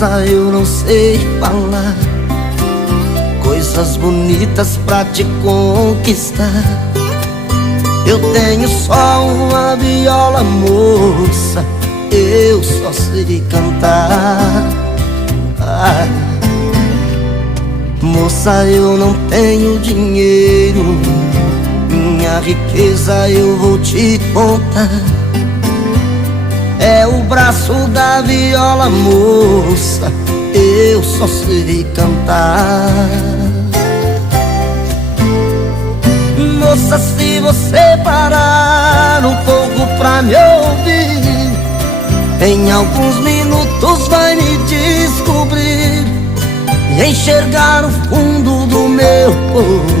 Moça, eu não sei falar coisas bonitas pra te conquistar. Eu tenho só uma viola, moça, eu só sei cantar. Moça, eu não tenho dinheiro, minha riqueza eu vou te contar. É o braço da viola, moça, eu só sei cantar. Moça, se você parar um pouco pra me ouvir, em alguns minutos vai me descobrir e enxergar o fundo do meu coração.